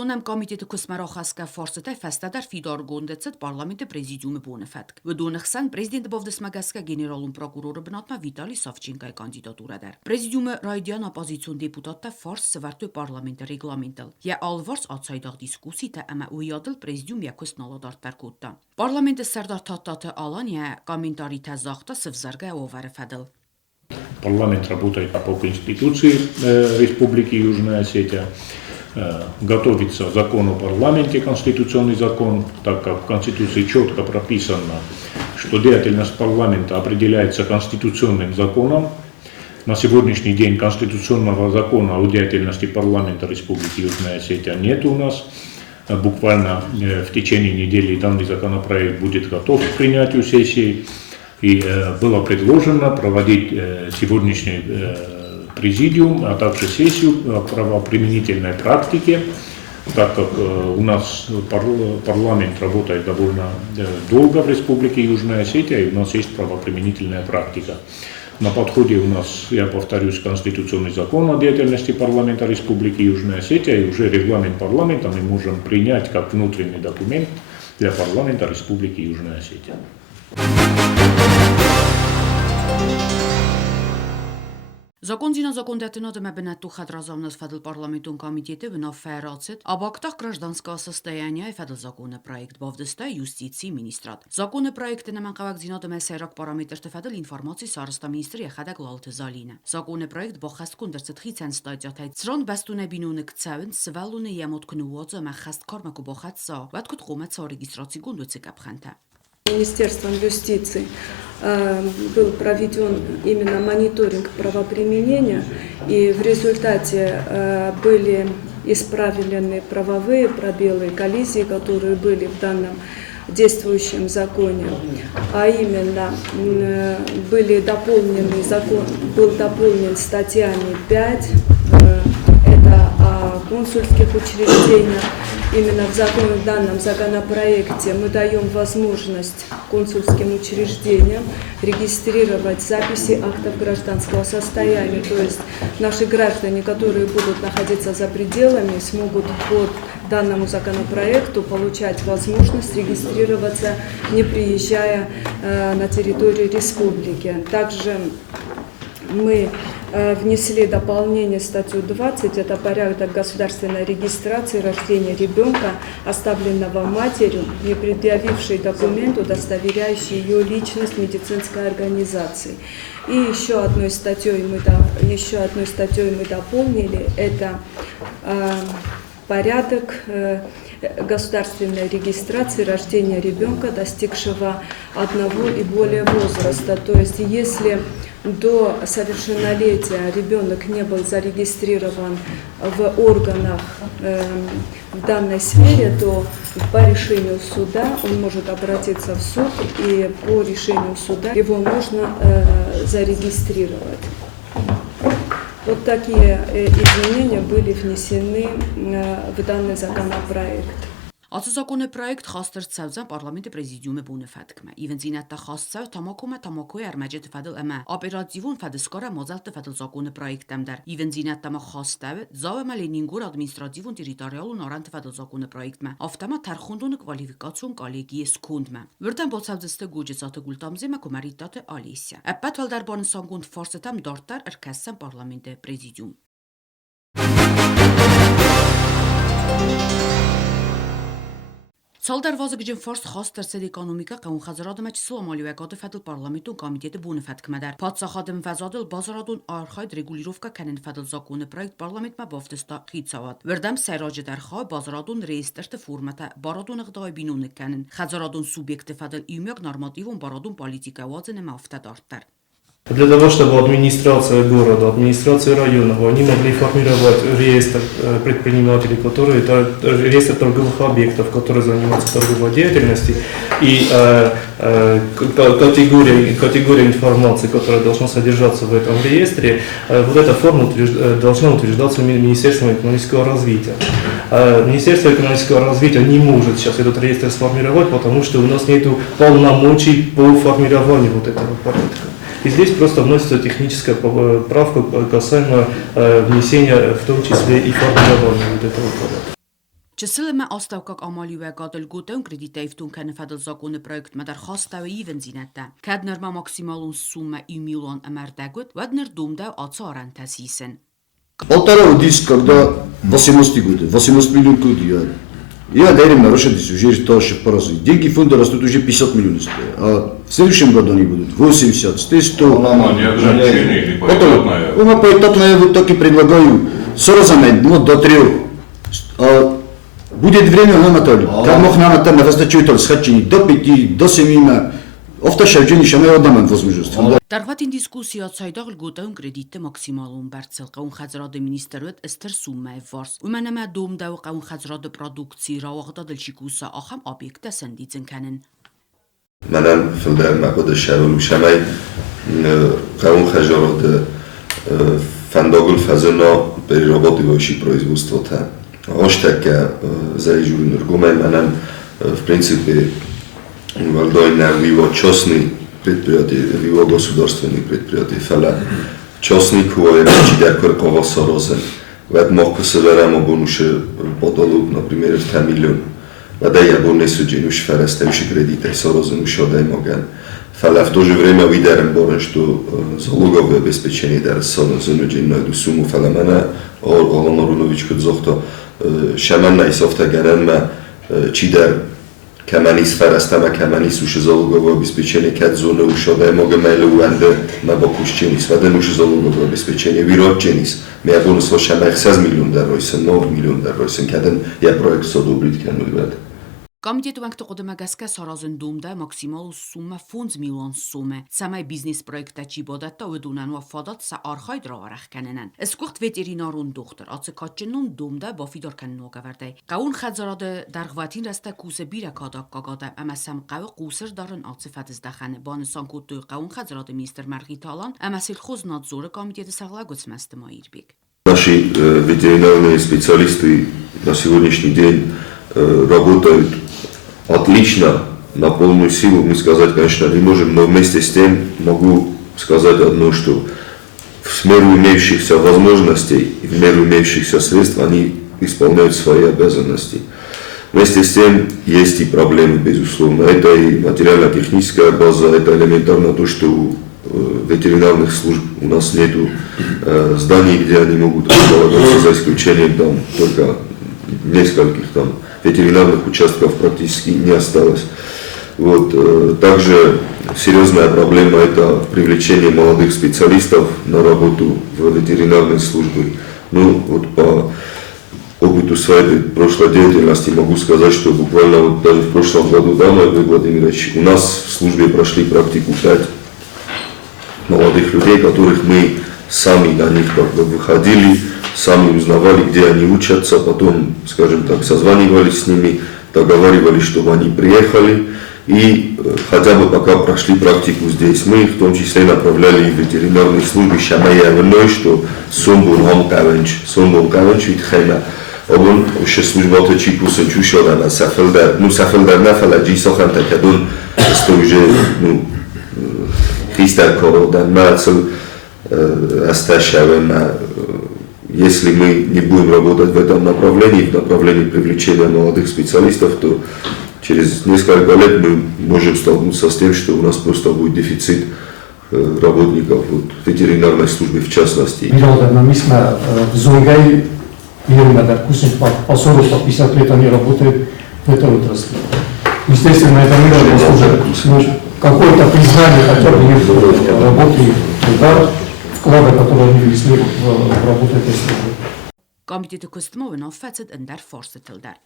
Konstituционном комитете Космарохаска форсете фестадер фидор гондецет парламенте президиуме бонефетк. Вдонахсан президент Бовдесмагаска генералун прокуроры бнатма Виталий Савченкой кандидатурадер. Президиуме райдиан оппозицион депутатта форс севартой парламента регламентал. Я алварс отсайдах дискуссита ама уядл президиум якос наладартар кутта. Парламенте сардар таттаты алан я комментарий тазахта севзарга оверфедл. Парламент работает по Конституции Республики Южная Осетия. Готовится закон о парламенте, конституционный закон, так как в Конституции четко прописано, что деятельность парламента определяется конституционным законом. На сегодняшний день конституционного закона о деятельности парламента Республики Южная Осетия нет у нас. Буквально в течение недели данный законопроект будет готов к принятию сессии. И было предложено проводить сегодняшний президиум, а также сессию правоприменительной практики, так как у нас парламент работает довольно долго в Республике Южная Осетия, и у нас есть правоприменительная практика. На подходе у нас, я повторюсь, конституционный закон о деятельности парламента Республики Южная Осетия, и уже регламент парламента мы можем принять как внутренний документ для парламента Республики Южная Осетия. Закон зина закон дятынады мәбінәтту хадразамныз Федл Парламентон комитеты вина ферацит об актах гражданского состояния Федл законопроект бавдыста юстиции министрат. Законопроекты на манқавак зинады мәсайрак параметрты Федл информации сарыста министр яхадак лалты залина. Законопроект бахаст кундерцит хицен стадиатайт. Сран бастуне бинуны кцавин свалуны ямот кнуадза мәхаст кармаку бахатса ваткут хоматса регистрации гундуцы капханта. Министерством юстиции был проведен именно мониторинг правоприменения, и в результате были исправлены правовые пробелы, коллизии, которые были в данном действующем законе, а именно был дополнен статьями 5, это о консульских учреждениях. Именно в данном законопроекте мы даем возможность консульским учреждениям регистрировать записи актов гражданского состояния. То есть наши граждане, которые будут находиться за пределами, смогут по данному законопроекту получать возможность регистрироваться, не приезжая на территорию республики. Также мы внесли дополнение в статью 20, это порядок государственной регистрации рождения ребенка, оставленного матерью, не предъявившей документ, удостоверяющий ее личность медицинской организации. И еще одной статьей мы дополнили, это порядок государственной регистрации рождения ребенка, достигшего 1 и более возраста. То есть, если до совершеннолетия ребенок не был зарегистрирован в органах в данной сфере, то по решению суда он может обратиться в суд, и по решению суда его можно зарегистрировать. Вот такие изменения были внесены в данный законопроект. Ացը законопроект խաստր ծավզան parlamenti prezidiume bune fedkme. Even zinetta khastsav tamakoy armajet fedel ema operativun fediskara mozalt fedel законопроектем der. Even zinetta ma khastav zavema Leningur administrativun territorialun arant fedel законопроектme. Автома тархундун квалификацион коллегии скундме. Вртан боцавдсте гуджисаты гултамзема комаритате алисия. Аппатвал der bon sangund forsetam dortar erkessam parlamenti prezidium. Сал дарвазыгжин форс хастер сед экономика каун хазарадым число малювекаты Федл Парламентон комитеты буны феткмедер. Падсахадым вазадыл базарадун архайд регулировка кенен Федл законы проект парламент ма бафтыста хитсават. Вердам сайраджы дархай базарадун реестрты формата барадун ыгдай бинуны кенен. Хазарадун субъекты Федл имек нормативун барадун политика вазыны мафтадартар. Для того, чтобы администрация города, администрация районов, они могли формировать реестр предпринимателей, реестр торговых объектов, которые занимаются торговой деятельностью, и категория информации, которая должна содержаться в этом реестре, вот эта форма должна утверждаться Министерством экономического развития. Министерство экономического развития не может сейчас этот реестр сформировать, потому что у нас нет полномочий по формированию вот этого порядка. И здесь просто вносится техническая правка касаемо внесения, в том числе и формирования вот этого порядка. Չսլմը աստավկակ ամալիու է գադել գոտեն կրեդիտայվտուն կենեֆադել զակոնը պրոյկտ մադար խաստավը իվն զինետը։ Կադ նրմա մաքսիմալուն սումը и миллион ամարտագուտ, վադներ դումդավ ացո արանտասիսն։ Полтора диск, когда 18 годы, 18 миллионов круги. Я дарим на Рошадис, уже тоже поразы. Деньги фонда растут уже 50 миллионов. А в следующем году они будут 80, 100. Потом поэтапно я вот так и предлагаю. Сразу до 3. А будет время на Наталью. Как мог на Наталью, достаточно схочини до 5, до 7. Автошевчение еще мы отдаем возможность. Դարվատին դիսկուսիա ցայդաղ գոտայուն կրեդիտը մաքսիմալուն բարձել կաուն խազրադը մինիստրոյդ էստր սումմա է վարս։ Ումանամա դոմդավ կաուն խազրադը պրոդուկցի ռավաղդա դլշիկուսա ախամ օբյեկտը սնդիցն կանեն։ Mənəm fildə məqodə şəvəlu şəməy qavun xəjaradı фандагул фазена переработки вощи производства. Оштака зарежурный аргумент mənəm в принципе Валдойна его частный предприятие, его государственный предприятие. Фала частный куай ГТРК вассарозен. Вед мог посылаем обонуше подолук, например, в 10 миллион. Веда я был несудженуш ферестевший кредиты сарозен ушадай моган. Фала в то же время видерем борен, что залоговое обеспечение дара сарозен удженную сумму фала мана Алан Арунович кудзохто шаманна исофтаганен ма чидар Каманис фарастама каманис уж залоговое обеспечение кадзоны ушадай могамеле уанде на бокушченис. Веда уж залоговое обеспечение виротченис. Меня бонус вообще на 6 миллион даройсен, 9 миллион даройсен. Каден я проект содобрит кану вед. Կամիտետու ենք տողդմագասկա սարազն դումդա մաքսիմալ սումմա ֆոնդ միլիոն սումը ցամայ բիզնես պրոյեկտա ճիբոդատա ուդունանու ֆադատ սա արխայ դրավարախ կանենան սկուղտ վետերինարուն դոկտոր ացկաչնուն դումդա բոֆիդոր կաննու գավարդայ կաուն խազարադը դարղվատին ռաստա կուսը բիրա կադակ կագադա ամասամ qավը qուսր դարն ացեֆատս դախանը բանսան կուտու կաուն խազարադը մինістր Մարղիտալան ամասիլ խոզնadzորը կամիտետը սաղլագոց մաստմայիրբիկ Наши ветеринарные специалисты на сегодняшний день работают отлично, на полную силу, мы сказать, конечно, не можем, но вместе с тем могу сказать одно, что в меру имеющихся возможностей и в меру имеющихся средств они исполняют свои обязанности. Вместе с тем есть и проблемы, безусловно. Это и материально-техническая база, это элементарно то, что у ветеринарных служб у нас нету зданий, где они могут располагаться, за исключением там только нескольких там ветеринарных участков практически не осталось. Вот. Также серьезная проблема – это привлечение молодых специалистов на работу в ветеринарной службе. Ну, вот по опыту своей прошлой деятельности могу сказать, что буквально вот даже в прошлом году, да, Владимир Владимирович, у нас в службе прошли практику 5 молодых людей, которых мы сами на них как бы выходили, сами узнавали, где они учатся, потом, скажем так, созванивались с ними, договаривались, чтобы они приехали и хотя бы пока прошли практику здесь. Мы их в том числе направляли в ветеринарные службы, что Сомбун Кавенч Витхена. Он еще служба точи пусэн чушода на Сафелдар, ну Сафелдар на Фаладжи Сохан Такадун, что уже, ну, Христа Кородан, Мацел, Асташавен. Если мы не будем работать в этом направлении, в направлении привлечения молодых специалистов, то через несколько лет мы можем столкнуться с тем, что у нас просто будет дефицит работников вот, ветеринарной службы в частности. Мы в Зунгае, по 40-50 лет они работают в этой отрасли. Естественно, это не заслуживает какое-то признание хотя бы их работы, труда, вклада, который они внесли в работу этой службы. Կամիտետը կստմով են աֆացդ ընդար ֆորսը թլդար։